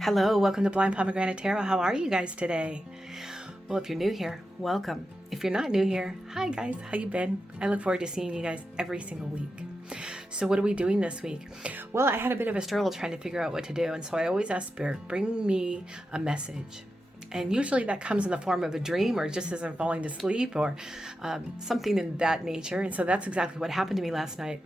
Hello, welcome to Blindpomegranatetarot. How are you guys today? Well, if you're new here, welcome. If you're not new here, hi guys, how you been? I look forward to seeing you guys every single week. So what are we doing this week? Well, I had a bit of a struggle trying to figure out what to do, and so I always ask Spirit, bring me a message. And usually that comes in the form of a dream or just as I'm falling to sleep or something in that nature. And so that's exactly what happened to me last night.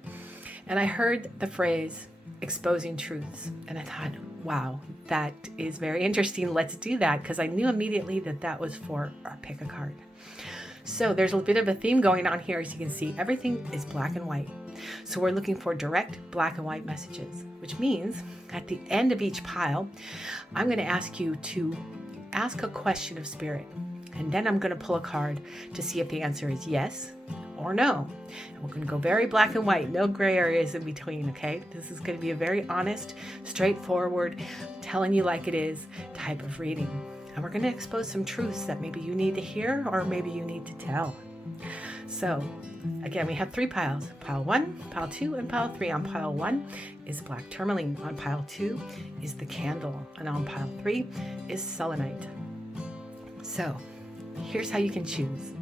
And I heard the phrase, exposing truths. And I thought, wow, that is very interesting. Let's do that, because I knew immediately that that was for our pick a card. So there's a bit of a theme going on here. As you can see, everything is black and white. So we're looking for direct black and white messages, which means at the end of each pile, I'm going to ask you to ask a question of Spirit. And then I'm going to pull a card to see if the answer is yes or no. And we're going to go very black and white, no gray areas in between, okay? This is going to be a very honest, straightforward, telling you like it is type of reading. And we're going to expose some truths that maybe you need to hear or maybe you need to tell. So again, we have 3 piles. Pile 1, pile 2, and pile 3. On pile 1 is black tourmaline. On pile 2 is the candle. And on pile 3 is selenite. So here's how you can choose.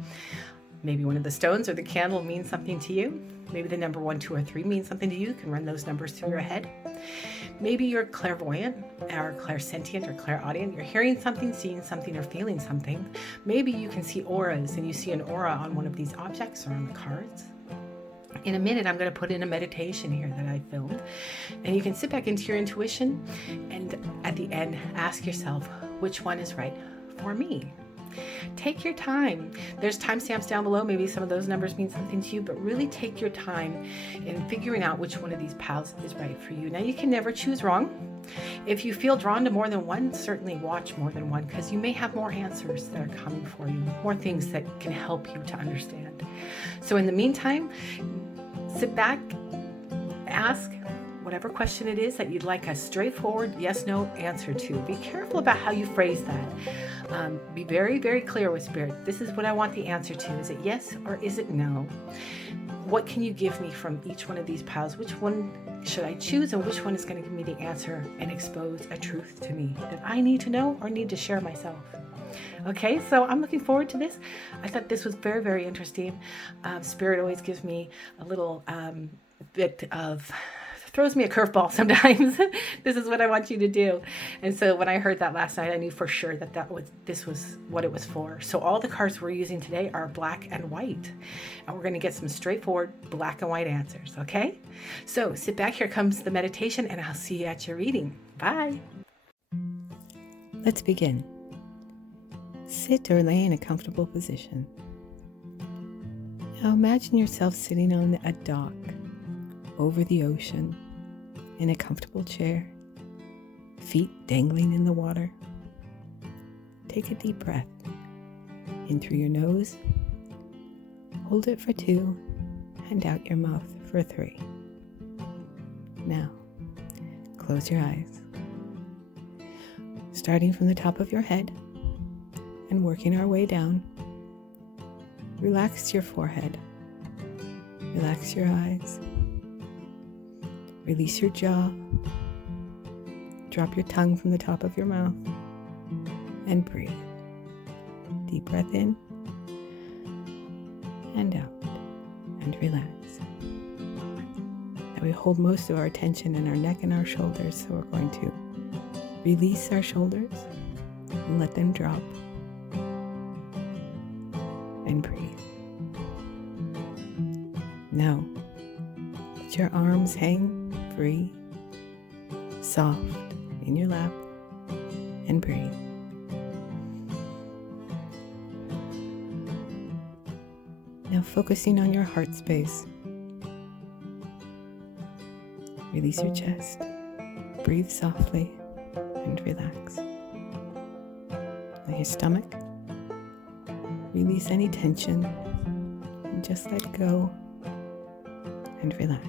Maybe one of the stones or the candle means something to you. Maybe the number 1, 2, or 3 means something to you. You can run those numbers through your head. Maybe you're clairvoyant or clairsentient or clairaudient. You're hearing something, seeing something, or feeling something. Maybe you can see auras and you see an aura on one of these objects or on the cards. In a minute, I'm going to put in a meditation here that I filmed. And you can sit back into your intuition and at the end, ask yourself, which one is right for me? Take your time. There's timestamps down below. Maybe some of those numbers mean something to you, but really take your time in figuring out which one of these piles is right for you. Now, you can never choose wrong. If you feel drawn to more than one, certainly watch more than one, because you may have more answers that are coming for you, more things that can help you to understand. So in the meantime, sit back, ask whatever question it is that you'd like a straightforward yes/no answer to. Be careful about how you phrase that. Be very, very clear with Spirit. This is what I want the answer to. Is it yes or is it no? What can you give me from each one of these piles? Which one should I choose, and which one is going to give me the answer and expose a truth to me that I need to know or need to share myself? Okay, so I'm looking forward to this. I thought this was very, very interesting. Spirit always gives me a little bit of throws me a curveball sometimes. This is what I want you to do. And so when I heard that last night, I knew for sure that this was what it was for. So all the cards we're using today are black and white. And we're going to get some straightforward black and white answers, okay? So sit back, here comes the meditation, and I'll see you at your reading. Bye. Let's begin. Sit or lay in a comfortable position. Now imagine yourself sitting on a dock over the ocean, in a comfortable chair, feet dangling in the water. Take a deep breath in through your nose, hold it for 2, and out your mouth for 3. Now, close your eyes. Starting from the top of your head and working our way down, relax your forehead, relax your eyes. Release your jaw, drop your tongue from the top of your mouth, and breathe. Deep breath in and out, and relax. Now we hold most of our attention in our neck and our shoulders, so we're going to release our shoulders and let them drop, and breathe. Now, let your arms hang free, soft in your lap, and breathe. Now focusing on your heart space. Release your chest, breathe softly, and relax. Now your stomach. Release any tension, and just let go, and relax.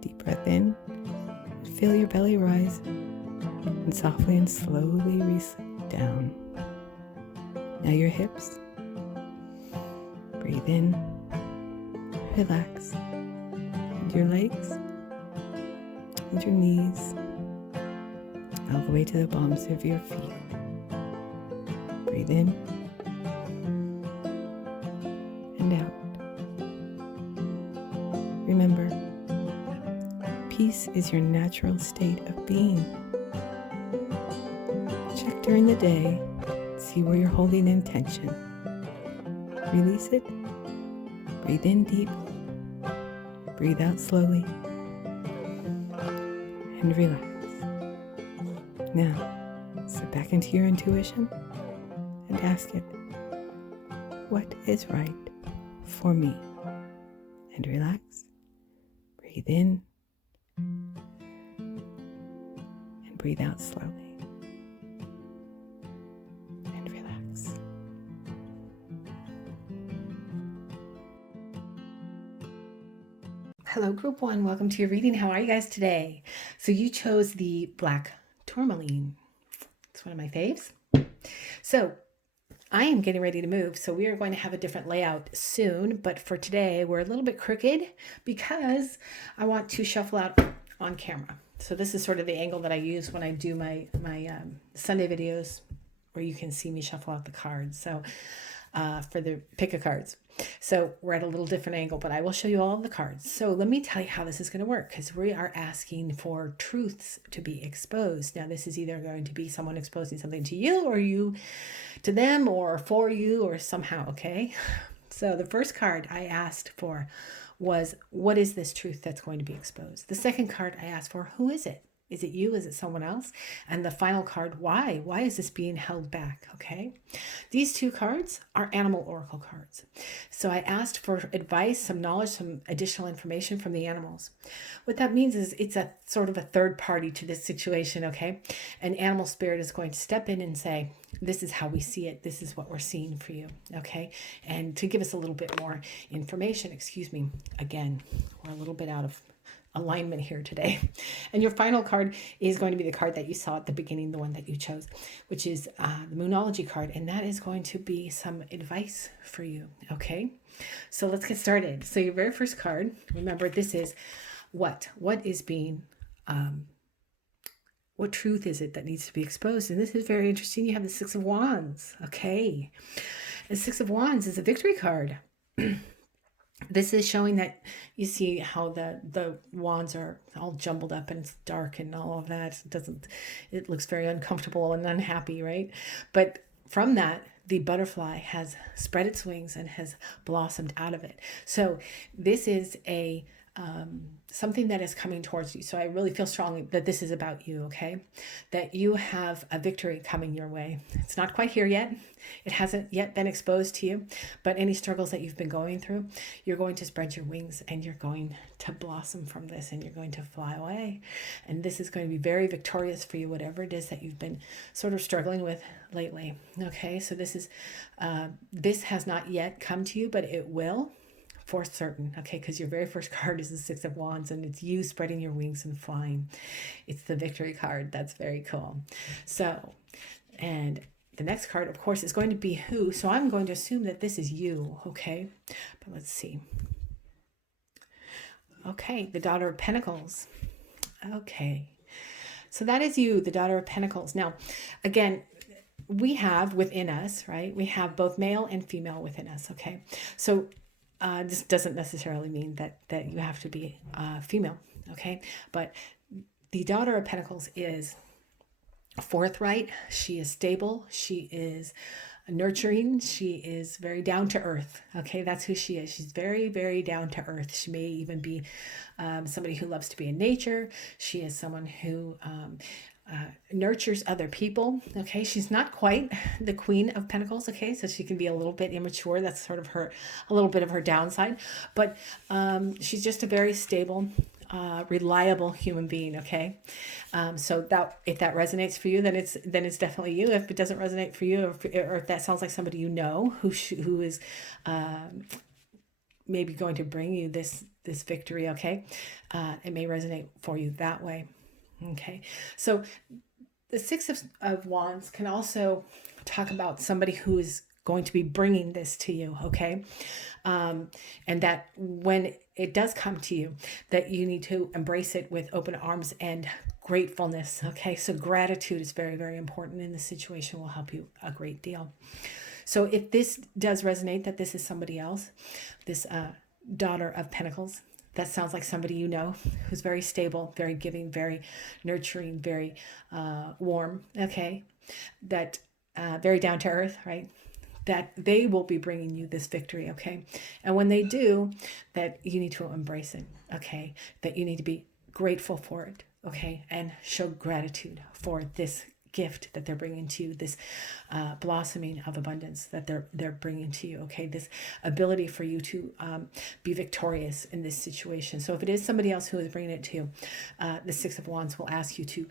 Deep breath in, feel your belly rise, and softly and slowly release down. Now your hips. Breathe in, relax, and your legs, and your knees, all the way to the palms of your feet. Breathe in and out. Remember, peace is your natural state of being. Check during the day, see where you're holding in tension. Release it. Breathe in deep. Breathe out slowly. And relax. Now, sit back into your intuition and ask it, what is right for me? And relax. Breathe in and breathe out slowly. And relax. Hello, Group 1. Welcome to your reading. How are you guys today? So you chose the black tourmaline. It's one of my faves. So I am getting ready to move, so we are going to have a different layout soon, but for today we're a little bit crooked because I want to shuffle out on camera. So this is sort of the angle that I use when I do my Sunday videos, where you can see me shuffle out the cards. So for the pick of cards. So we're at a little different angle, but I will show you all of the cards. So let me tell you how this is going to work, because we are asking for truths to be exposed. Now, this is either going to be someone exposing something to you, or you to them, or for you, or somehow, okay? So the first card I asked for was, what is this truth that's going to be exposed? The second card I asked for, who is it? Is it you? Is it someone else? And the final card, why? Why is this being held back? Okay. These two cards are animal oracle cards. So I asked for advice, some knowledge, some additional information from the animals. What that means is it's a sort of a third party to this situation. Okay. An animal spirit is going to step in and say, this is how we see it. This is what we're seeing for you. Okay. And to give us a little bit more information, excuse me, again, we're a little bit out of alignment here today. And your final card is going to be the card that you saw at the beginning, the one that you chose, which is the Moonology card. And that is going to be some advice for you. Okay. So let's get started. So your very first card, remember, this is what is being, what truth is it that needs to be exposed? And this is very interesting. You have the Six of Wands. Okay. The Six of Wands is a victory card. This is showing that you see how the wands are all jumbled up and it's dark and all of that. It looks very uncomfortable and unhappy, right? But from that, the butterfly has spread its wings and has blossomed out of it. So this is a something that is coming towards you. So I really feel strongly that this is about you, okay? That you have a victory coming your way. It's not quite here yet. It hasn't yet been exposed to you, but any struggles that you've been going through, you're going to spread your wings and you're going to blossom from this and you're going to fly away. And this is going to be very victorious for you, whatever it is that you've been sort of struggling with lately. Okay, so this has not yet come to you, but it will. For certain, okay, because your very first card is the Six of Wands and it's you spreading your wings and flying. It's the victory card. That's very cool. So, and the next card, of course, is going to be who. So I'm going to assume that this is you, okay? But let's see. Okay, the Daughter of Pentacles. Okay, so that is you, the Daughter of Pentacles. Now, again, we have within us, right? We have both male and female within us, okay? So this doesn't necessarily mean that you have to be female, okay? But the Daughter of Pentacles is forthright. She is stable. She is nurturing. She is very down to earth, okay? That's who she is. She's very, very down to earth. She may even be somebody who loves to be in nature. She is someone who nurtures other people. Okay, she's not quite the Queen of Pentacles. Okay, so she can be a little bit immature. That's sort of a little bit of her downside. But she's just a very stable, reliable human being. Okay, so that if that resonates for you, then it's definitely you. If it doesn't resonate for you, or if that sounds like somebody you know who is maybe going to bring you this victory. Okay, it may resonate for you that way. Okay, so the Six of Wands can also talk about somebody who is going to be bringing this to you, okay? And that when it does come to you, that you need to embrace it with open arms and gratefulness. Okay, so gratitude is very, very important in this situation, will help you a great deal. So if this does resonate, that this is somebody else, this Daughter of Pentacles, that sounds like somebody you know who's very stable, very giving, very nurturing, very warm, okay, that very down to earth, right? That they will be bringing you this victory, okay? And when they do, that you need to embrace it, okay? That you need to be grateful for it, okay? And show gratitude for this gift that they're bringing to you, this blossoming of abundance that they're bringing to you, okay? This ability for you to be victorious in this situation. So if it is somebody else who is bringing it to you, the Six of Wands will ask you to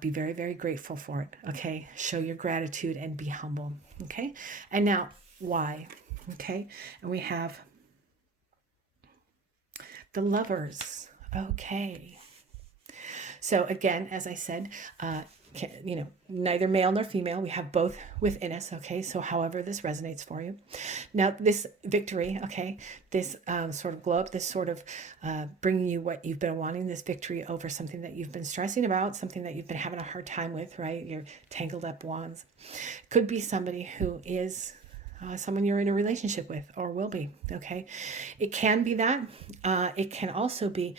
be very, very grateful for it, okay? Show your gratitude and be humble, okay? And now, why? Okay, and we have the Lovers, okay? So again, as I said, neither male nor female. We have both within us, okay? So however this resonates for you. Now, this victory, okay, this sort of glow up, this sort of bringing you what you've been wanting, this victory over something that you've been stressing about, something that you've been having a hard time with, right? Your tangled up wands. Could be somebody who is someone you're in a relationship with or will be, okay? It can be that. It can also be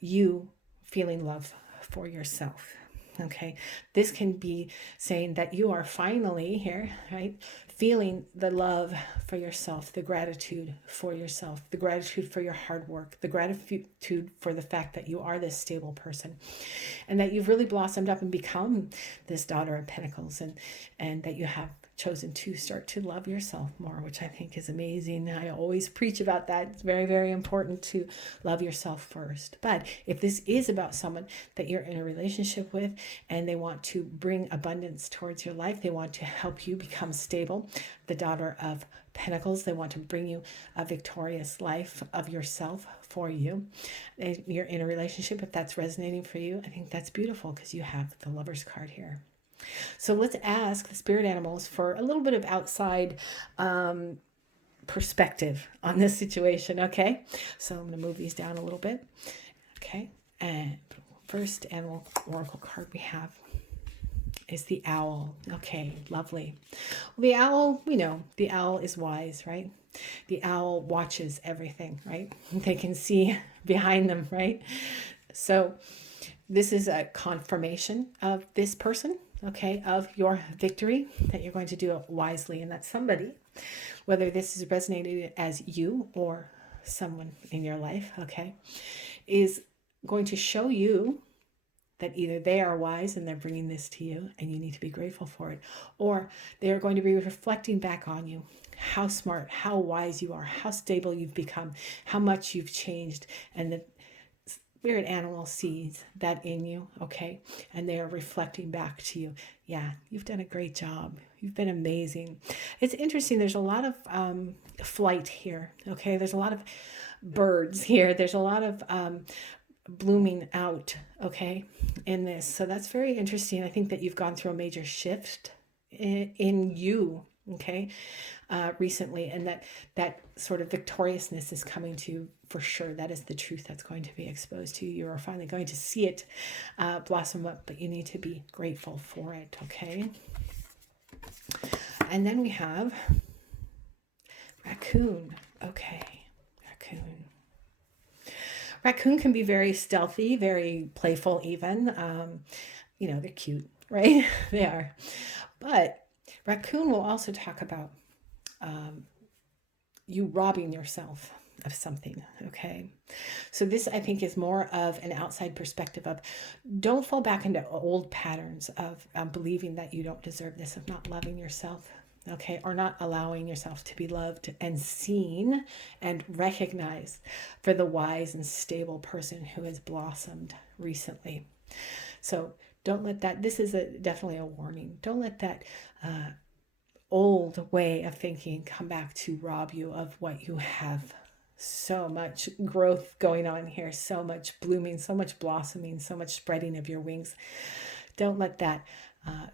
you feeling love for yourself. Okay, this can be saying that you are finally here, right? Feeling the love for yourself, the gratitude for yourself, the gratitude for your hard work, the gratitude for the fact that you are this stable person and that you've really blossomed up and become this Daughter of Pentacles, and that you have chosen to start to love yourself more, which I think is amazing. I always preach about that. It's very, very important to love yourself first. But if this is about someone that you're in a relationship with and they want to bring abundance towards your life, they want to help you become stable, the Daughter of Pentacles, they want to bring you a victorious life of yourself for you. And you're in a relationship, if that's resonating for you, I think that's beautiful because you have the Lovers card here. So let's ask the spirit animals for a little bit of outside perspective on this situation, okay? So I'm going to move these down a little bit, okay? And first animal oracle card we have is the owl. Okay, lovely. Well, the owl, we know the owl is wise, right? The owl watches everything, right? They can see behind them, right? So this is a confirmation of this person, okay, of your victory, that you're going to do it wisely, and that somebody, whether this is resonating as you or someone in your life, okay, is going to show you that either they are wise and they're bringing this to you and you need to be grateful for it, or they are going to be reflecting back on you how smart, how wise you are, how stable you've become, how much you've changed, and the spirit animal sees that in you, okay? And they are reflecting back to you. Yeah, you've done a great job. You've been amazing. It's interesting. There's a lot of flight here, okay? There's a lot of birds here. There's a lot of blooming out, okay, in this. So that's very interesting. I think that you've gone through a major shift in you, okay, recently, and that sort of victoriousness is coming to you for sure. That is the truth that's going to be exposed to you. You are finally going to see it blossom up, but you need to be grateful for it, okay? And then we have raccoon. Okay, raccoon. Raccoon can be very stealthy, very playful even. They're cute, right? They are. But raccoon will also talk about you robbing yourself of something, okay? So this, I think, is more of an outside perspective of don't fall back into old patterns of believing that you don't deserve this, of not loving yourself, okay? Or not allowing yourself to be loved and seen and recognized for the wise and stable person who has blossomed recently. So don't let that, this is definitely a warning. Don't let that old way of thinking come back to rob you of what you have. So much growth going on here, so much blooming, so much blossoming, so much spreading of your wings. Don't let that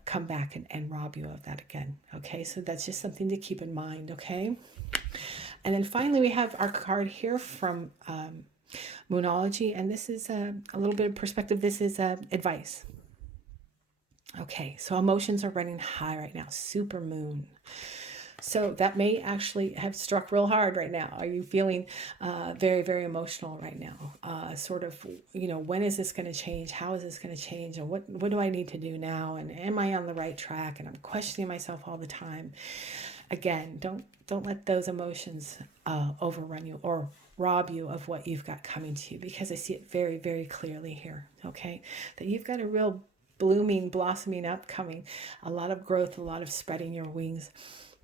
come back and rob you of that again, okay? So that's just something to keep in mind, okay? And then finally we have our card here from Moonology, and this is a little bit of perspective. This is advice. Okay, so emotions are running high right now. Super moon. So that may actually have struck real hard right now. Are you feeling very, very emotional right now? Sort of, when is this going to change? How is this going to change? And what do I need to do now? And am I on the right track? And I'm questioning myself all the time. Again, don't let those emotions overrun you or rob you of what you've got coming to you, because I see it very, very clearly here. Okay, that you've got a real blooming, blossoming up coming, a lot of growth, a lot of spreading your wings,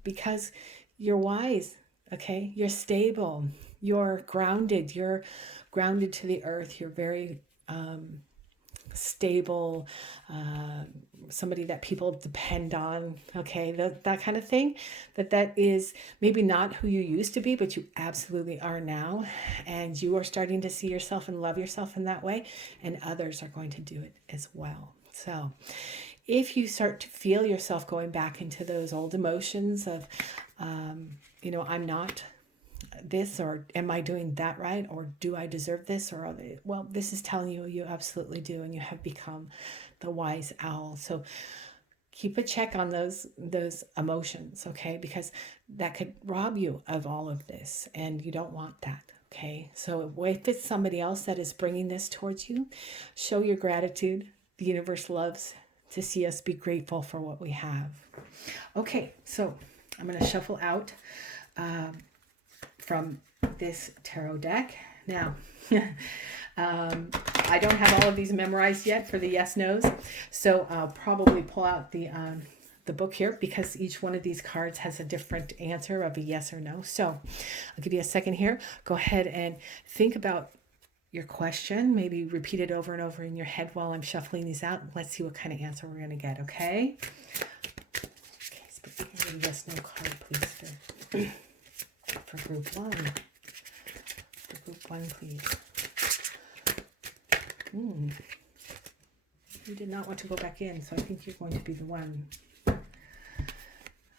because you're wise, okay? You're stable, you're grounded to the earth, you're very stable, somebody that people depend on, okay? That kind of thing, that is maybe not who you used to be, but you absolutely are now, and you are starting to see yourself and love yourself in that way, and others are going to do it as well. So if you start to feel yourself going back into those old emotions of, I'm not this, or am I doing that right? Or do I deserve this? Well, this is telling you you absolutely do. And you have become the wise owl. So keep a check on those emotions, okay? Because that could rob you of all of this, and you don't want that. Okay, so if it's somebody else that is bringing this towards you, show your gratitude. The universe loves to see us be grateful for what we have. Okay, so I'm going to shuffle out from this tarot deck. Now, I don't have all of these memorized yet for the yes/nos, so I'll probably pull out the book here, because each one of these cards has a different answer of a yes or no. So I'll give you a second here. Go ahead and think about your question, maybe repeat it over and over in your head while I'm shuffling these out. Let's see what kind of answer we're going to get, okay? Okay, so give me a yes, no card, please, for group one. For group one, please. You did not want to go back in, so I think you're going to be the one.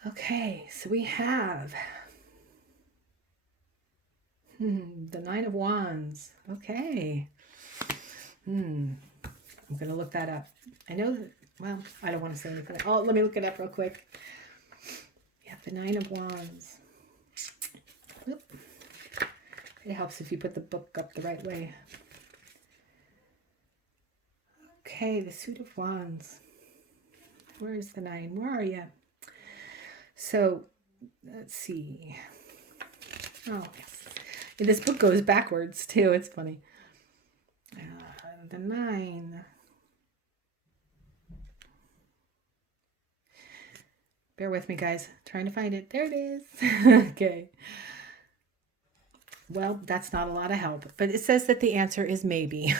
Okay, so we have the Nine of Wands. Okay. I'm going to look that up. I know that, well, I don't want to say anything. Oh, let me look it up real quick. Yeah, the Nine of Wands. Oop. It helps if you put the book up the right way. Okay, the Suit of Wands. Where is the nine? Where are you? So, let's see. Oh, yes. This book goes backwards too. It's funny. The nine. Bear with me, guys. Trying to find it. There it is. Okay. Well, that's not a lot of help, but it says that the answer is maybe.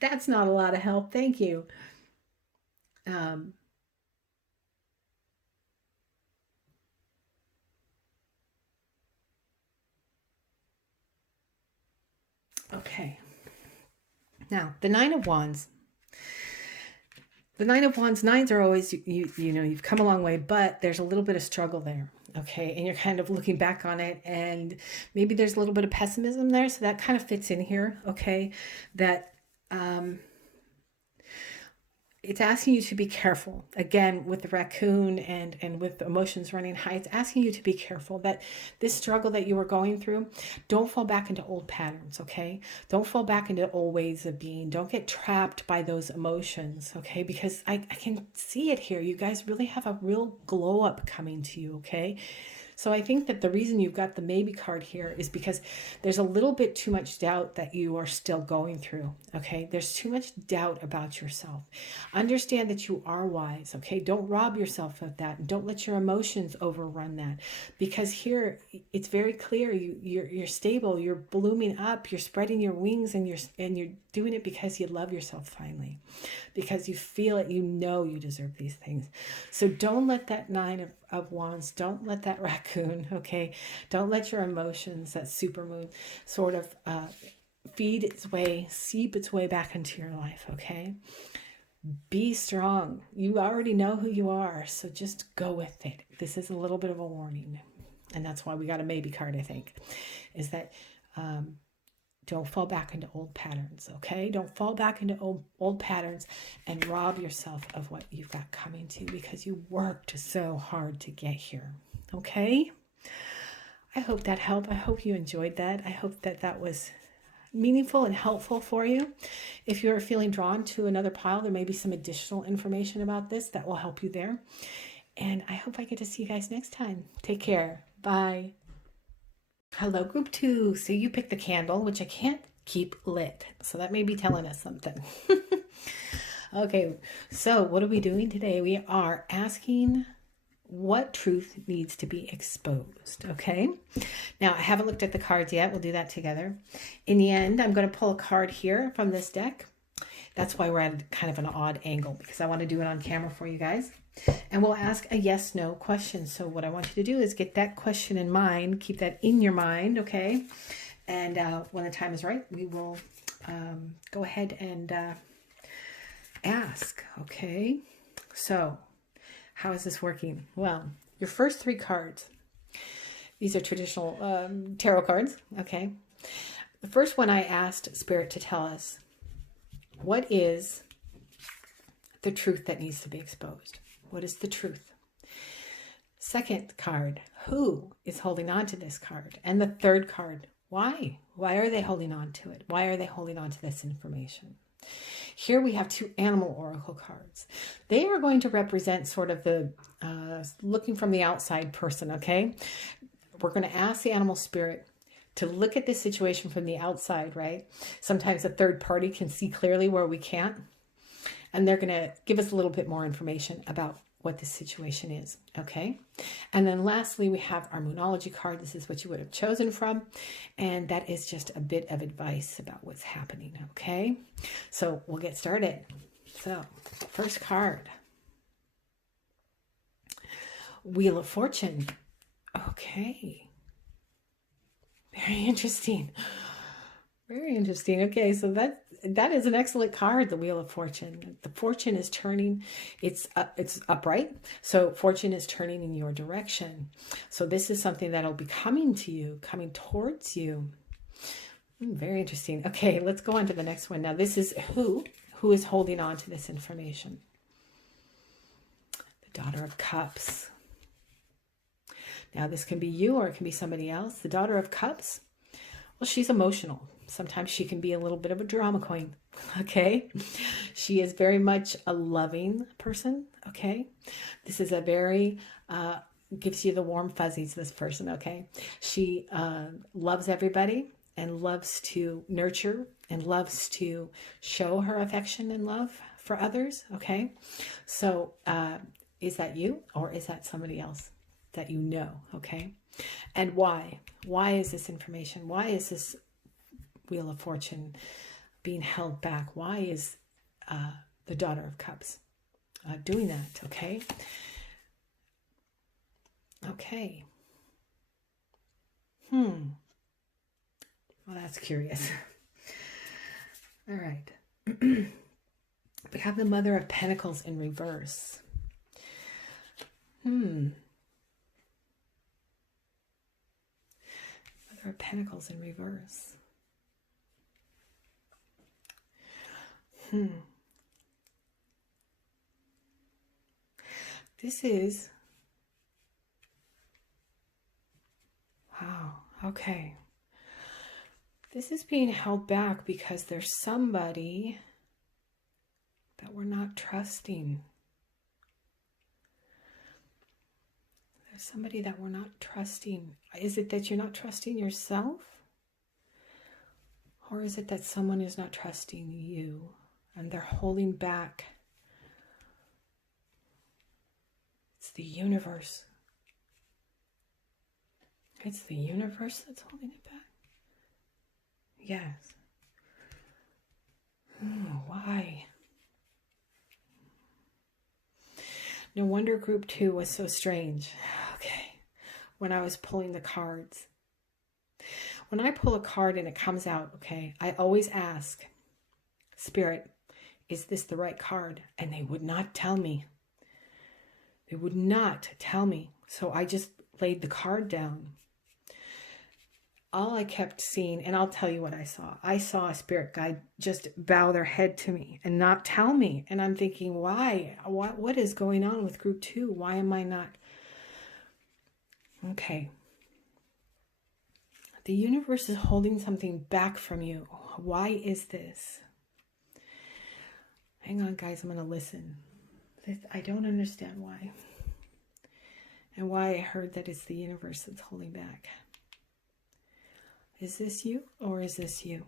That's not a lot of help. Thank you. Okay. Now, the Nine of Wands. The Nine of Wands, nines are always, you've come a long way, but there's a little bit of struggle there. Okay. And you're kind of looking back on it, and maybe there's a little bit of pessimism there. So that kind of fits in here. Okay. That, it's asking you to be careful. Again, with the raccoon and with emotions running high, it's asking you to be careful that this struggle that you were going through, don't fall back into old patterns, okay? Don't fall back into old ways of being. Don't get trapped by those emotions, okay? Because I can see it here. You guys really have a real glow up coming to you, okay? So I think that the reason you've got the maybe card here is because there's a little bit too much doubt that you are still going through, okay? There's too much doubt about yourself. Understand that you are wise, okay? Don't rob yourself of that. Don't let your emotions overrun that, because here it's very clear you're stable, you're blooming up, you're spreading your wings, and you're doing it because you love yourself finally, because you feel it, you deserve these things. So don't let that Nine of Wands, don't let that raccoon, okay? Don't let your emotions, that supermoon, sort of seep its way back into your life, okay? Be strong. You already know who you are, so just go with it. This is a little bit of a warning, and that's why we got a maybe card, I think, is that Don't fall back into old patterns, okay? Don't fall back into old patterns and rob yourself of what you've got coming to you because you worked so hard to get here, okay? I hope that helped. I hope you enjoyed that. I hope that that was meaningful and helpful for you. If you're feeling drawn to another pile, there may be some additional information about this that will help you there. And I hope I get to see you guys next time. Take care. Bye. Hello, group 2. So you picked the candle, which I can't keep lit. So that may be telling us something. Okay, so what are we doing today? We are asking what truth needs to be exposed, okay? Now, I haven't looked at the cards yet. We'll do that together. In the end, I'm going to pull a card here from this deck. That's why we're at kind of an odd angle, because I want to do it on camera for you guys. And we'll ask a yes/no question. So what I want you to do is get that question in mind, keep that in your mind, okay? And when the time is right, we will go ahead and ask, okay? So how is this working? Well, your first 3 cards, these are traditional tarot cards, okay? The first one I asked Spirit to tell us, what is the truth that needs to be exposed? What is the truth? Second card, who is holding on to this card? And the third card, why? Why are they holding on to it? Why are they holding on to this information? Here we have 2 animal oracle cards. They are going to represent sort of the looking from the outside person, okay? We're going to ask the animal spirit to look at this situation from the outside, right? Sometimes a third party can see clearly where we can't. And they're going to give us a little bit more information about what this situation is, okay? And then lastly, we have our Moonology card. This is what you would have chosen from. And that is just a bit of advice about what's happening, okay? So we'll get started. So, first card. Wheel of Fortune. Okay. Very interesting. Very interesting. Okay, so that is an excellent card, the Wheel of Fortune. The fortune is turning. It's upright, so fortune is turning in your direction. So this is something that'll be coming to you, coming towards you. Very interesting. Okay, let's go on to the next one. Now this is who is holding on to this information. The Daughter of Cups. Now this can be you or it can be somebody else. The Daughter of Cups, well, she's emotional. Sometimes she can be a little bit of a drama queen, okay? She is very much a loving person, okay? This is a very, gives you the warm fuzzies, this person, okay? She loves everybody and loves to nurture and loves to show her affection and love for others, okay? So is that you or is that somebody else that you know, okay? And why? Why is this information? Why is this Wheel of Fortune being held back? Why is the Daughter of Cups doing that? Okay. Okay. Well, that's curious. All right. We have the Mother of Pentacles in reverse. Mother of Pentacles in reverse. This is, wow, okay. This is being held back because there's somebody that we're not trusting. There's somebody that we're not trusting. Is it that you're not trusting yourself? Or is it that someone is not trusting you? And they're holding back. It's the universe. It's the universe that's holding it back. Yes. Why? No wonder group 2 was so strange. Okay. When I was pulling the cards. When I pull a card and it comes out, okay, I always ask, Spirit, is this the right card? And they would not tell me. They would not tell me. So I just laid the card down. all I kept seeing, and I'll tell you what I saw a spirit guide just bow their head to me and not tell me. And I'm thinking, why? What is going on with group 2? Why am I not? Okay. The universe is holding something back from you. Why is this? Hang on, guys. I'm going to listen. I don't understand why. And why I heard that it's the universe that's holding back. Is this you or is this you?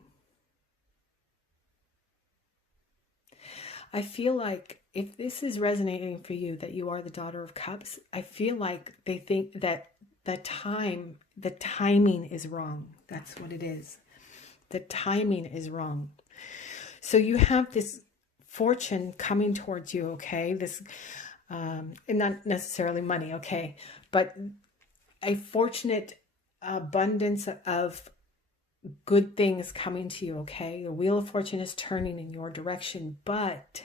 I feel like if this is resonating for you, that you are the Daughter of Cups, I feel like they think that the timing is wrong. That's what it is. The timing is wrong. So you have this fortune coming towards you, okay? This, and not necessarily money, okay? But a fortunate abundance of good things coming to you, okay? The wheel of fortune is turning in your direction, but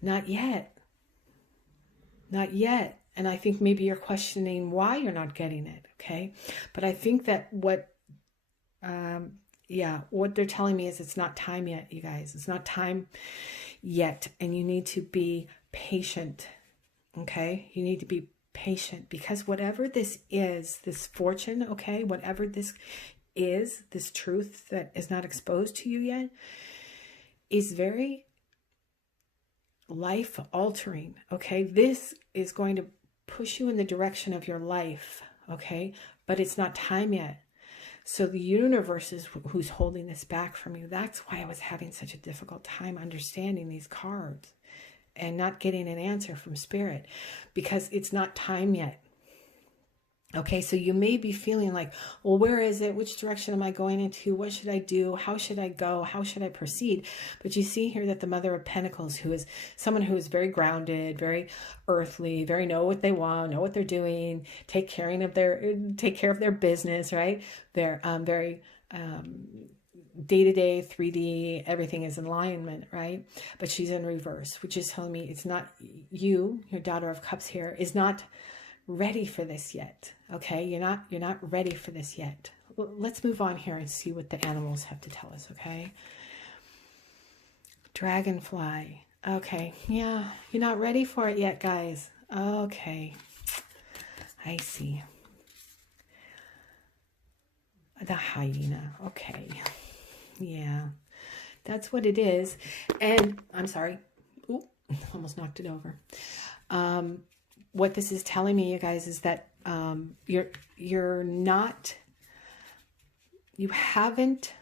not yet. Not yet. And I think maybe you're questioning why you're not getting it, okay? But I think that what they're telling me is it's not time yet, you guys. It's not time yet, and you need to be patient, okay? You need to be patient, because whatever this is, this fortune, okay, whatever this is, this truth that is not exposed to you yet, is very life altering, okay? This is going to push you in the direction of your life, okay? But it's not time yet. So the universe is who's holding this back from you. That's why I was having such a difficult time understanding these cards and not getting an answer from Spirit, because it's not time yet. Okay, so you may be feeling like, well, where is it? Which direction am I going into? What should I do? How should I go? How should I proceed? But you see here that the Mother of Pentacles, who is someone who is very grounded, very earthly, very know what they want, know what they're doing, take care of their business, right? They're very day-to-day, 3D, everything is in alignment, right? But she's in reverse, which is telling me it's not you, your Daughter of Cups here, is not ready for this yet. Okay, you're not ready for this yet. Let's move on here and see what the animals have to tell us. Okay, Dragonfly. Okay, yeah, you're not ready for it yet, guys. Okay, I see. The Hyena. Okay, yeah, that's what it is. And I'm sorry, ooh, almost knocked it over. What this is telling me, you guys, is that you haven't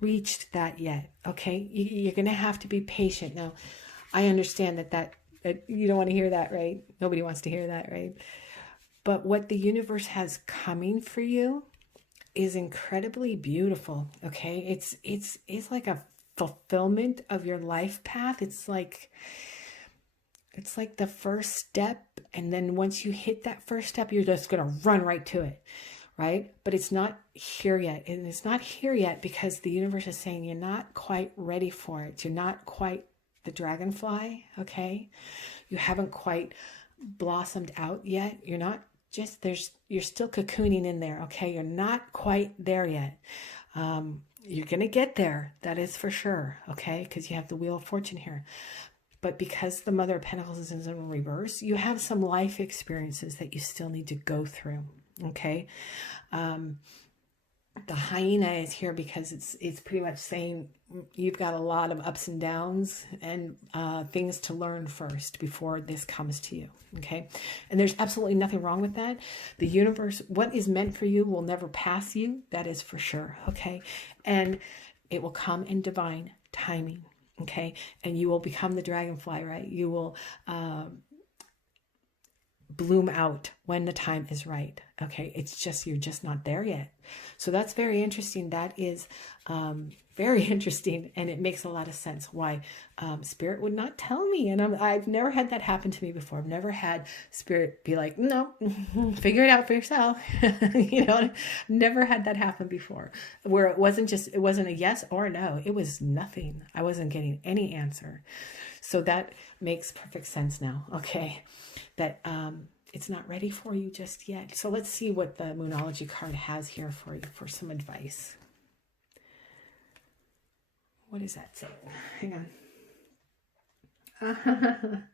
reached that yet. Okay, you're gonna have to be patient. Now, I understand that you don't want to hear that, right? Nobody wants to hear that, right? But what the universe has coming for you is incredibly beautiful. Okay, it's like a fulfillment of your life path. It's like the first step, and then once you hit that first step, you're just going to run right to it, right? But it's not here yet. And it's not here yet because the universe is saying you're not quite ready for it. You're not quite the dragonfly, okay? You haven't quite blossomed out yet. You're not just, you're still cocooning in there, okay? You're not quite there yet. You're going to get there. That is for sure. Okay. Because you have the Wheel of Fortune here. But because the Mother of Pentacles is in reverse, you have some life experiences that you still need to go through. Okay. The Hyena is here because it's pretty much saying you've got a lot of ups and downs and things to learn first before this comes to you. Okay. And there's absolutely nothing wrong with that. The universe, what is meant for you will never pass you. That is for sure. Okay. And it will come in divine timing. Okay. And you will become the dragonfly, right? You will bloom out when the time is right. Okay. It's just, you're just not there yet. So that's very interesting. That is very interesting. And it makes a lot of sense why Spirit would not tell me. And I've never had that happen to me before. I've never had Spirit be like, no, figure it out for yourself. You know, never had that happen before, where it wasn't a yes or a no. It was nothing. I wasn't getting any answer. So that makes perfect sense now. Okay. That it's not ready for you just yet. So let's see what the Moonology card has here for you for some advice. What is that saying? Hang on.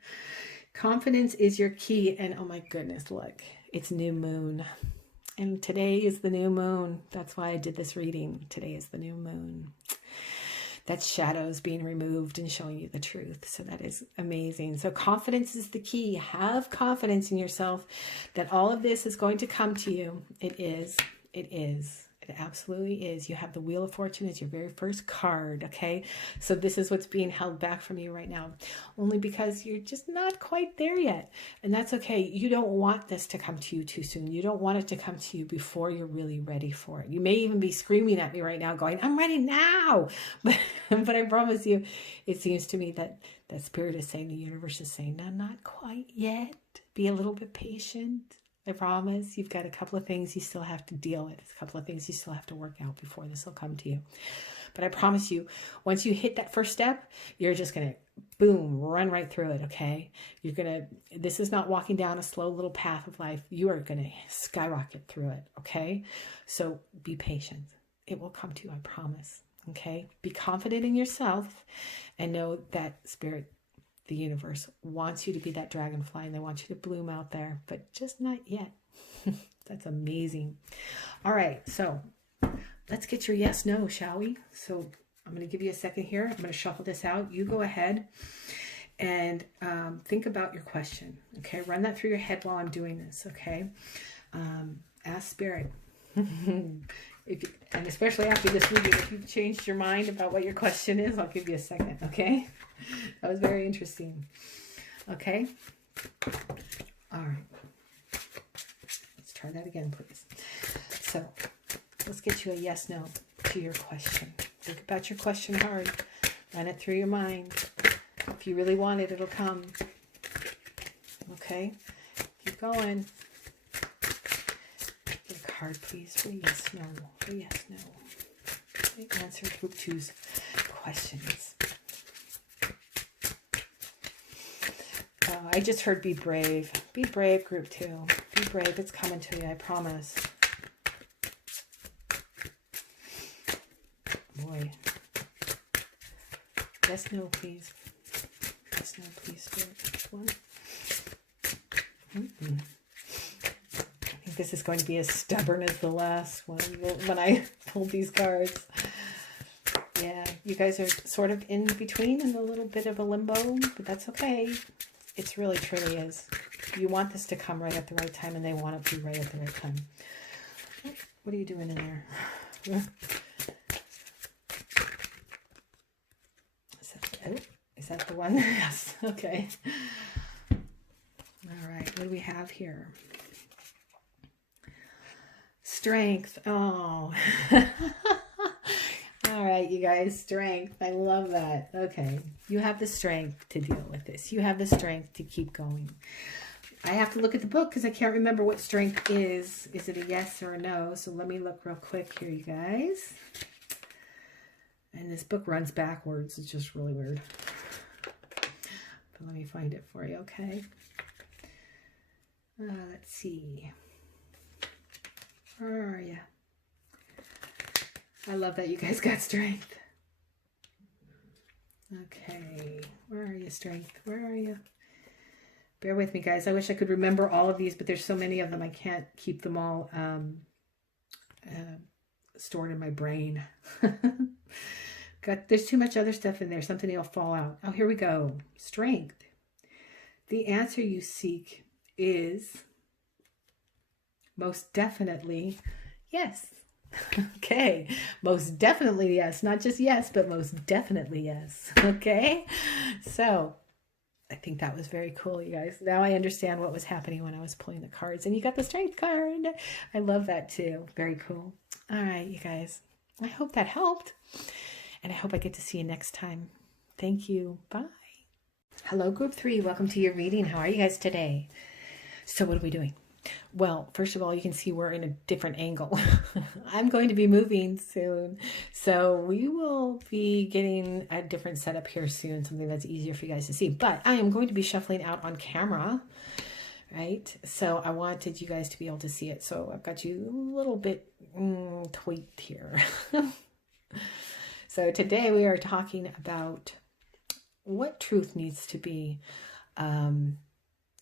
Confidence is your key. And oh my goodness, look, it's new moon. And today is the new moon. That's why I did this reading. Today is the new moon. That's shadows being removed and showing you the truth. So that is amazing. So confidence is the key. Have confidence in yourself that all of this is going to come to you. It is. It is. It absolutely is. You have the Wheel of Fortune as your very first card, okay? So this is what's being held back from you right now, only because you're just not quite there yet. And that's okay. You don't want this to come to you too soon. You don't want it to come to you before you're really ready for it. You may even be screaming at me right now going, I'm ready now. But I promise you, it seems to me that Spirit is saying, the universe is saying, no, not quite yet. Be a little bit patient. I promise. You've got a couple of things you still have to deal with. A couple of things you still have to work out before this will come to you. But I promise you, once you hit that first step, you're just going to, boom, run right through it, okay? You're going to, this is not walking down a slow little path of life. You are going to skyrocket through it, okay? So be patient. It will come to you, I promise, okay? Be confident in yourself and know that Spirit, the universe, wants you to be that dragonfly, and they want you to bloom out there, but just not yet. That's amazing. All right, so let's get your yes, no, shall we? So I'm going to give you a second here. I'm going to shuffle this out. You go ahead and think about your question, okay? Run that through your head while I'm doing this, okay? Ask Spirit. And especially after this reading, if you've changed your mind about what your question is, I'll give you a second, okay? That was very interesting. Okay? All right. Let's try that again, please. So, let's get you a yes, no to your question. Think about your question hard. Run it through your mind. If you really want it, it'll come. Okay? Keep going. Get a card, please, for yes, no. For yes, no. Answer group 2's questions. I just heard be brave. Be brave, group 2. Be brave. It's coming to you, I promise. Boy. Yes, no, please. Yes, no, please, Spirit. One. I think this is going to be as stubborn as the last one when I pulled these cards. Yeah, you guys are sort of in between in a little bit of a limbo, but that's okay. It's really, truly is. You want this to come right at the right time, and they want it to be right at the right time. What are you doing in there? Is that the one? Yes. Okay. All right. What do we have here? Strength. Oh. All right, you guys, strength. I love that. Okay. You have the strength to deal with this. You have the strength to keep going. I have to look at the book because I can't remember what strength is. Is it a yes or a no? So let me look real quick here, you guys. And this book runs backwards. It's just really weird. But let me find it for you, okay? Let's see. Where are you? I love that you guys got strength. Okay. Where are you, strength? Where are you? Bear with me, guys. I wish I could remember all of these, but there's so many of them. I can't keep them all stored in my brain. There's too much other stuff in there. Something will fall out. Oh, here we go. Strength. The answer you seek is most definitely yes. Okay. Most definitely yes. Not just yes, but most definitely yes. Okay. So I think that was very cool, you guys. Now I understand what was happening when I was pulling the cards. And you got the strength card. I love that too. Very cool. All right, you guys. I hope that helped. And I hope I get to see you next time. Thank you. Bye. Hello, group 3. Welcome to your reading. How are you guys today? So what are we doing? Well, first of all, you can see we're in a different angle. I'm going to be moving soon. So we will be getting a different setup here soon, something that's easier for you guys to see. But I am going to be shuffling out on camera right? So I wanted you guys to be able to see it. So I've got you a little bit tweaked here. So today we are talking about what truth needs to be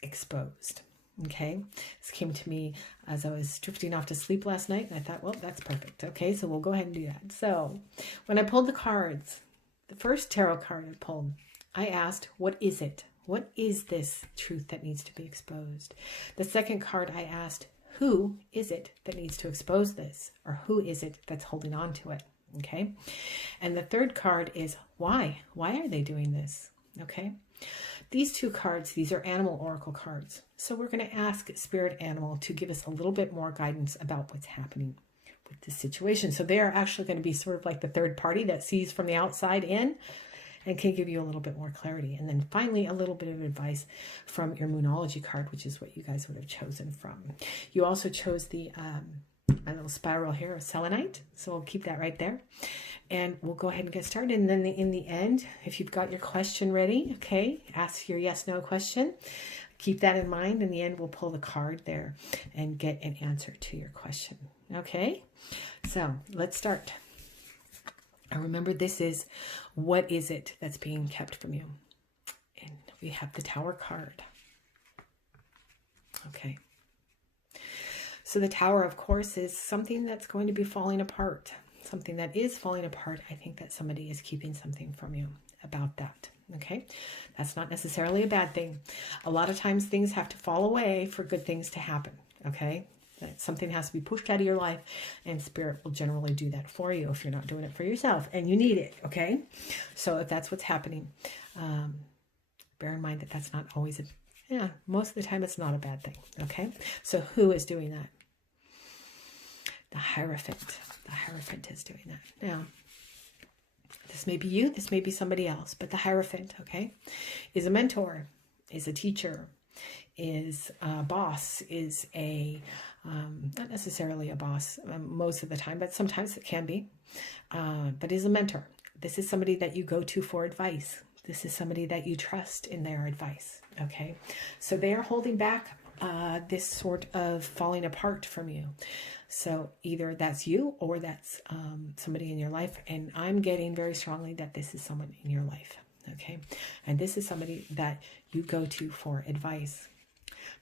exposed. Okay, this came to me as I was drifting off to sleep last night, and I thought, well, that's perfect. Okay, so we'll go ahead and do that. So when I pulled the cards, the first tarot card I pulled, I asked, what is it? What is this truth that needs to be exposed? The second card I asked, who is it that needs to expose this? Or who is it that's holding on to it? Okay, and the third card is why? Why are they doing this? Okay. These two cards, these are animal oracle cards. So we're going to ask spirit animal to give us a little bit more guidance about what's happening with this situation. So they are actually going to be sort of like the third party that sees from the outside in and can give you a little bit more clarity. And then finally, a little bit of advice from your Moonology card, which is what you guys would have chosen from. You also chose the my little spiral here of selenite. So we'll keep that right there. And we'll go ahead and get started. And then in the end, if you've got your question ready, okay, ask your yes/no question. Keep that in mind. In the end, we'll pull the card there and get an answer to your question. Okay, so let's start. And remember, this is what is it that's being kept from you? And we have the Tower card. Okay. So the Tower, of course, is something that's going to be falling apart. Something that is falling apart. I think that somebody is keeping something from you about that. Okay, that's not necessarily a bad thing. A lot of times things have to fall away for good things to happen. Okay, that something has to be pushed out of your life, and spirit will generally do that for you if you're not doing it for yourself and you need it. Okay, so if that's what's happening, bear in mind that that's not always most of the time it's not a bad thing. Okay, so who is doing that? The Hierophant. The Hierophant is doing that. Now, this may be you, this may be somebody else, but the Hierophant, okay, is a mentor, is a teacher, is a boss, is a, not necessarily a boss most of the time, but sometimes it can be, but is a mentor. This is somebody that you go to for advice. This is somebody that you trust in their advice, okay? So they are holding back this sort of falling apart from you. So either that's you or that's somebody in your life. And I'm getting very strongly that this is someone in your life, okay? And this is somebody that you go to for advice.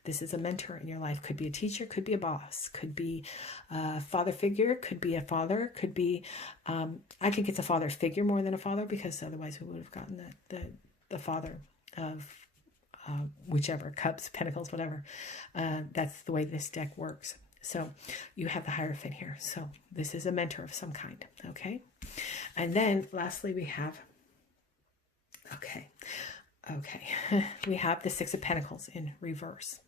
This is a mentor in your life. Could be a teacher, could be a boss, could be a father figure, could be a father, could be, I think it's a father figure more than a father, because otherwise we would have gotten the father of whichever, cups, pentacles, whatever. That's the way this deck works. So you have the Hierophant here. So this is a mentor of some kind, okay? And then lastly, we have, okay, we have the Six of Pentacles in reverse.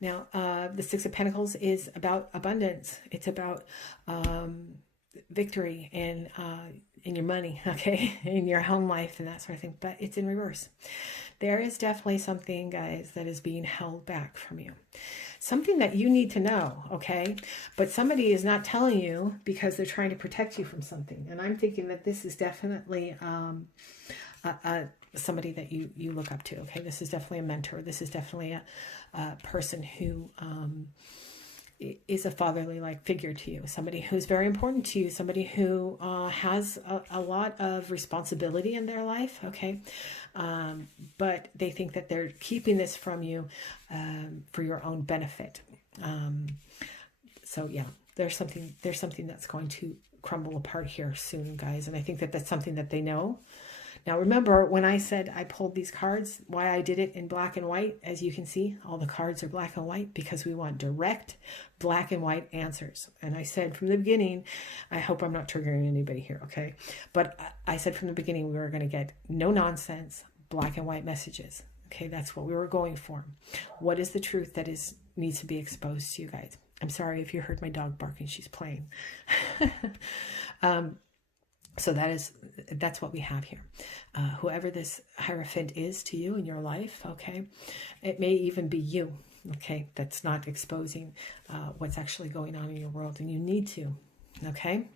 Now, the Six of Pentacles is about abundance. It's about victory in your money, okay, in your home life and that sort of thing, but it's in reverse. There is definitely something, guys, that is being held back from you. Something that you need to know, okay? But somebody is not telling you because they're trying to protect you from something. And I'm thinking that this is definitely somebody that you look up to, okay? This is definitely a mentor. This is definitely a person who is a fatherly-like figure to you, somebody who's very important to you, somebody who has a lot of responsibility in their life, okay? But they think that they're keeping this from you for your own benefit. So yeah, there's something that's going to crumble apart here soon, guys, and I think that that's something that they know. Now, remember when I said I pulled these cards, why I did it in black and white, as you can see, all the cards are black and white because we want direct black and white answers. And I said from the beginning, I hope I'm not triggering anybody here, okay? But I said from the beginning we were going to get no nonsense, black and white messages. Okay, that's what we were going for. What is the truth that needs to be exposed to you guys? I'm sorry if you heard my dog barking, she's playing. So that's what we have here. Whoever this Hierophant is to you in your life, okay, it may even be you, okay, that's not exposing what's actually going on in your world, and you need to, okay?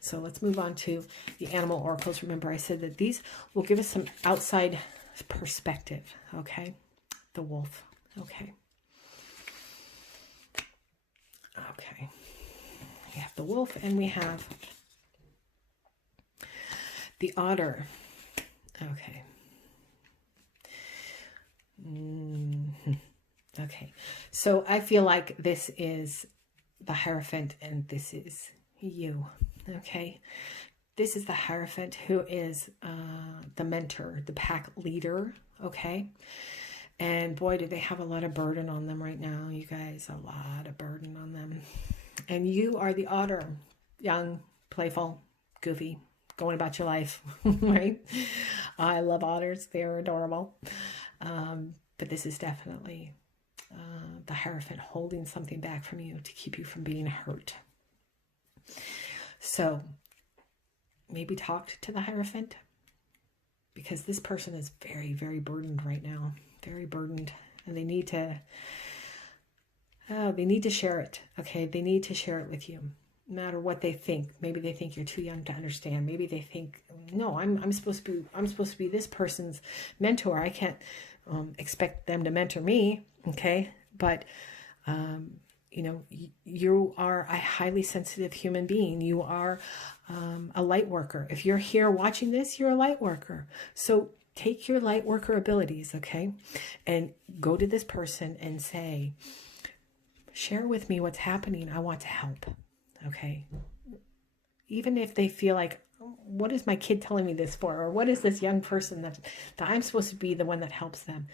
So let's move on to the animal oracles. Remember, I said that these will give us some outside perspective, okay? The wolf, okay. Okay. We have the wolf and we have the otter. Okay. Okay. So I feel like this is the Hierophant and this is you. Okay. This is the Hierophant who is the mentor, the pack leader. Okay. And boy, do they have a lot of burden on them right now, you guys, a lot of burden on them. And you are the otter, young, playful, goofy, going about your life, right? I love otters. They're adorable. But this is definitely the Hierophant holding something back from you to keep you from being hurt. So maybe talk to the Hierophant, because this person is very, very burdened right now. Very burdened. And they need to share it. Okay. They need to share it with you. No matter what they think. Maybe they think you're too young to understand. Maybe they think, no, I'm supposed to be this person's mentor. I can't expect them to mentor me. Okay. But, you know, you are a highly sensitive human being. You are a light worker. If you're here watching this, you're a light worker. So take your light worker abilities, okay, and go to this person and say, share with me what's happening. I want to help, okay? Even if they feel like, what is my kid telling me this for? Or what is this young person that I'm supposed to be the one that helps them?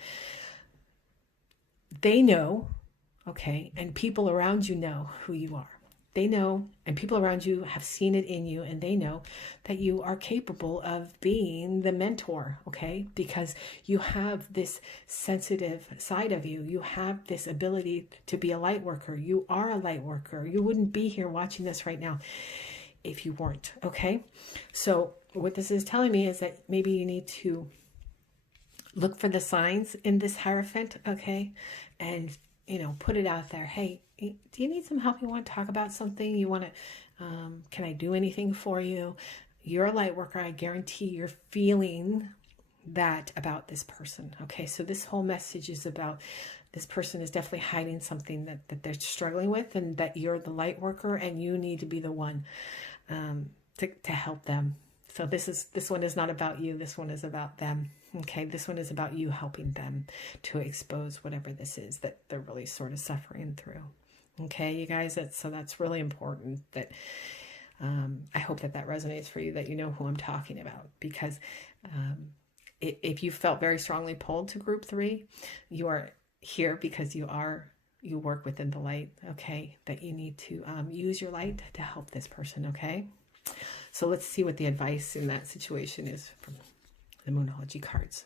They know, okay, and people around you know who you are. They know, and people around you have seen it in you, and they know that you are capable of being the mentor, okay? Because you have this sensitive side of you. You have this ability to be a light worker. You are a light worker. You wouldn't be here watching this right now if you weren't, okay? So what this is telling me is that maybe you need to look for the signs in this Hierophant, okay? And, you know, put it out there. Hey, do you need some help? You want to talk about something? You want to, can I do anything for you? You're a light worker. I guarantee you're feeling that about this person. Okay. So this whole message is about this person is definitely hiding something that they're struggling with, and that you're the light worker and you need to be the one, to help them. So this one is not about you. This one is about them. Okay. This one is about you helping them to expose whatever this is that they're really sort of suffering through. Okay, you guys, that's really important that I hope that resonates for you, that you know who I'm talking about, because if you felt very strongly pulled to group 3, you are here because you work within the light, okay, that you need to use your light to help this person, okay? So let's see what the advice in that situation is from the Moonology cards.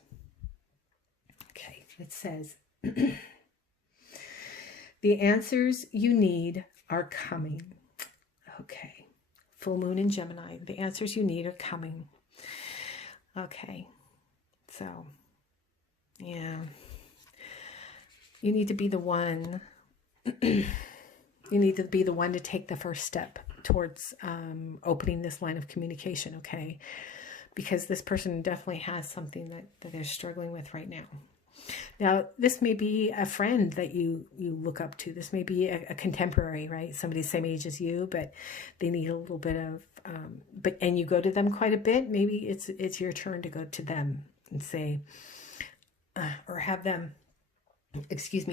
Okay, it says, the answers you need are coming. Okay. Full moon in Gemini. The answers you need are coming. Okay. So, yeah. You need to be the one. You need to be the one to take the first step towards opening this line of communication, okay? Because this person definitely has something that they're struggling with right now. Now, this may be a friend that you look up to. This may be a contemporary, right? Somebody the same age as you, but they need a little bit of, and you go to them quite a bit. Maybe it's your turn to go to them and say, or have them,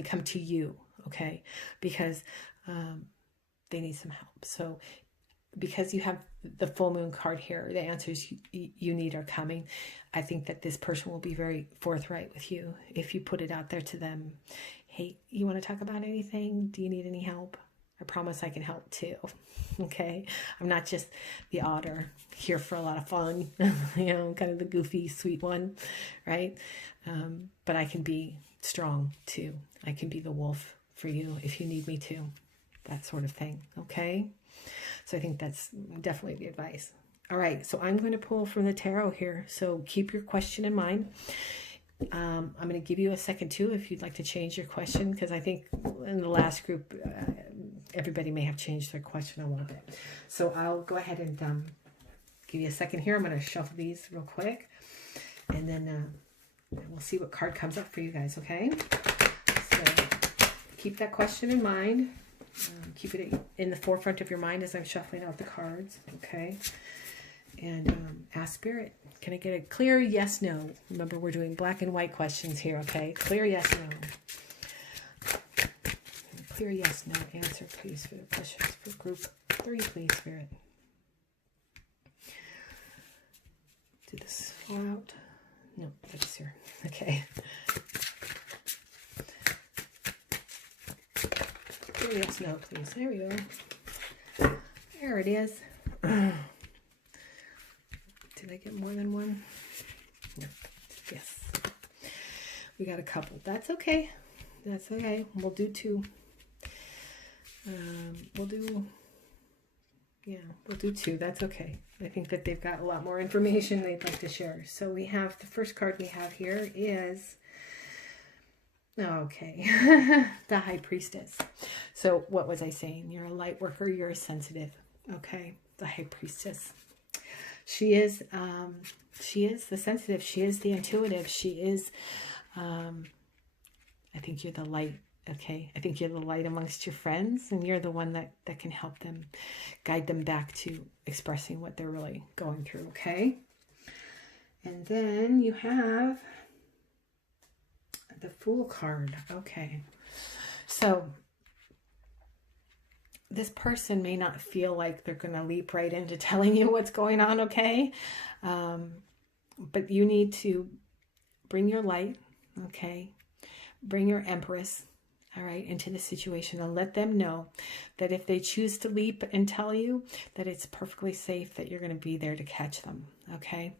come to you, okay? Because they need some help. So because you have the full moon card here, the answers you need are coming. I think that this person will be very forthright with you if you put it out there to them. Hey, you want to talk about anything? Do you need any help? I promise I can help too. Okay. I'm not just the otter here for a lot of fun, you know, kind of the goofy, sweet one, right? But I can be strong too. I can be the wolf for you if you need me to, that sort of thing. Okay. So I think that's definitely the advice. All right. So I'm going to pull from the tarot here. So keep your question in mind. I'm going to give you a second too, if you'd like to change your question, because I think in the last group, everybody may have changed their question a little bit. So I'll go ahead and give you a second here. I'm going to shuffle these real quick, and then we'll see what card comes up for you guys. Okay. So keep that question in mind. Keep it in the forefront of your mind as I'm shuffling out the cards, okay? And ask Spirit, can I get a clear yes, no? Remember, we're doing black and white questions here, okay? Clear yes, no. Clear yes, no answer, please, for the questions for group 3, please, Spirit. Did this fall out? No, that's here. Okay. Clear yes, no, please. There we go. There it is. Did I get more than one? No. Yes. We got a couple. That's okay. That's okay. We'll do 2. We'll do 2. That's okay. I think that they've got a lot more information they'd like to share. So we have, the first card we have here is, okay, the High Priestess. So what was I saying? You're a light worker. You're a sensitive. Okay. The High Priestess. She is the sensitive. She is the intuitive. She is, I think you're the light. Okay. I think you're the light amongst your friends, and you're the one that can help them, guide them back to expressing what they're really going through. Okay. And then you have the Fool card. Okay. So this person may not feel like they're going to leap right into telling you what's going on, okay? But you need to bring your light, okay? Bring your Empress, all right, into the situation, and let them know that if they choose to leap and tell you, that it's perfectly safe, that you're going to be there to catch them, okay?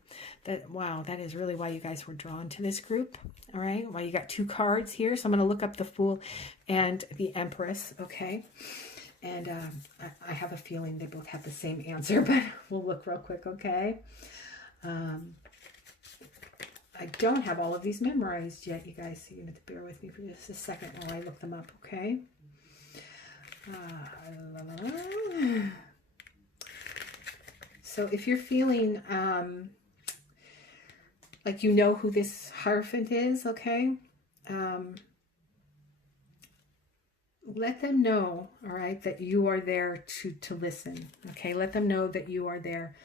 Wow, that is really why you guys were drawn to this group, all right? Why you got 2 cards here. So I'm going to look up the Fool and the Empress, okay? And I have a feeling they both have the same answer, but we'll look real quick, okay? I don't have all of these memorized yet, you guys, so you have to bear with me for just a second while I look them up, okay? So if you're feeling like you know who this Hierophant is, okay? Let them know, all right, that you are there to listen, okay? Let them know that you are there,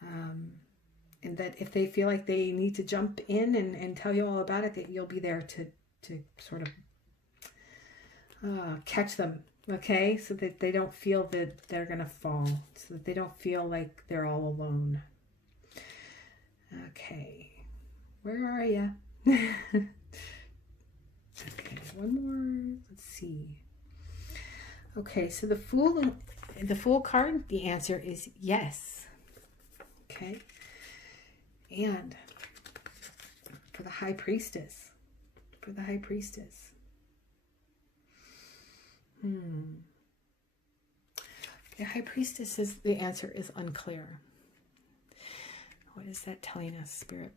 and that if they feel like they need to jump in and tell you all about it, that you'll be there to sort of catch them, okay? So that they don't feel that they're going to fall, so that they don't feel like they're all alone. Okay, where are you? Okay, one more, let's see. Okay, so the Fool card, the answer is yes. Okay. And for the High Priestess, the High Priestess is, the answer is unclear. What is that telling us, Spirit?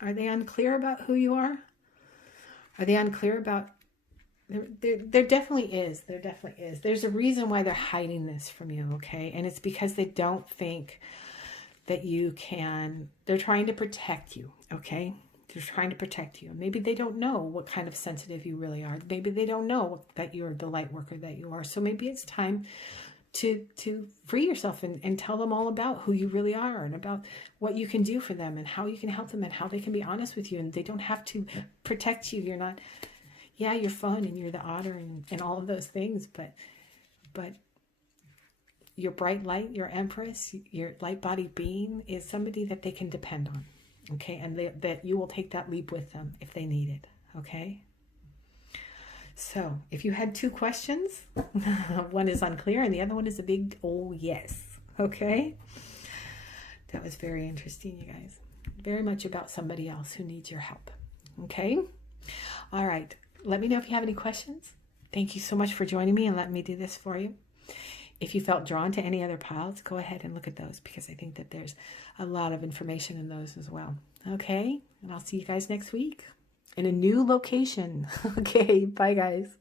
Are they unclear about who you are? Are they unclear about... There definitely is. There definitely is. There's a reason why they're hiding this from you, okay? And it's because they don't think that you can... They're trying to protect you, okay? They're trying to protect you. Maybe they don't know what kind of sensitive you really are. Maybe they don't know that you're the light worker that you are. So maybe it's time to free yourself and tell them all about who you really are, and about what you can do for them, and how you can help them, and how they can be honest with you, and they don't have to protect you. You're not... Yeah, you're fun and you're the otter and all of those things, but your bright light, your Empress, your light body being is somebody that they can depend on, okay? And that you will take that leap with them if they need it, okay? So if you had 2 questions, one is unclear and the other one is a big, oh yes, okay? That was very interesting, you guys. Very much about somebody else who needs your help, okay? All right. Let me know if you have any questions. Thank you so much for joining me and letting me do this for you. If you felt drawn to any other piles, go ahead and look at those, because I think that there's a lot of information in those as well. Okay, and I'll see you guys next week in a new location. Okay, bye guys.